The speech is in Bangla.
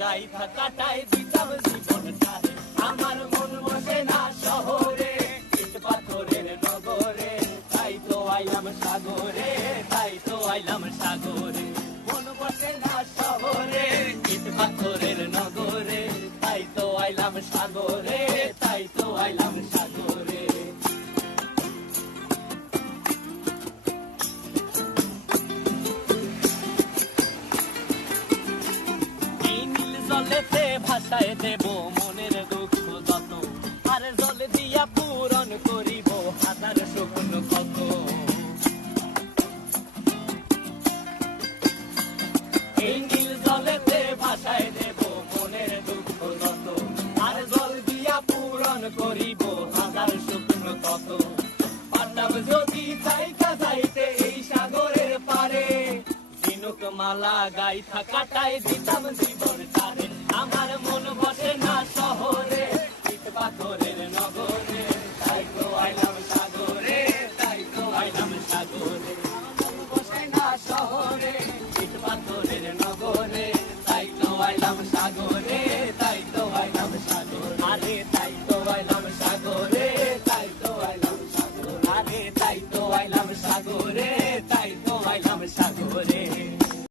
গাইথা কাটাই দিতাম জীবনটারে। আমার মন বসে না শহরে, ইট পাথরের নগরে, তাই তো আইলাম সাগরে, তাই তো আইলাম সাগরে। মন বসে না শহরে, ইট পাথরের নগরে, তাই তো আইলাম সাগরে, তাই তো আইলাম সাগরে। জলেতে ভাষায় দেব মনের দুঃখ যত, আর জল দিয়া পূরণ করিব হাজার স্বপ্ন কত। এই নীল জলেতে ভাষায় দেব মনের দুঃখ যত, আর জল দিয়া পূরণ করিব হাজার স্বপ্ন কত। পারতাম যদি থাইকা যাইতে এই সাগরের পারে, ঝিনুক মালা গাইথা কাটাই দিতাম জীবনটারে। আমার মন বসে না শহরে, ইট পাথরের নগরে,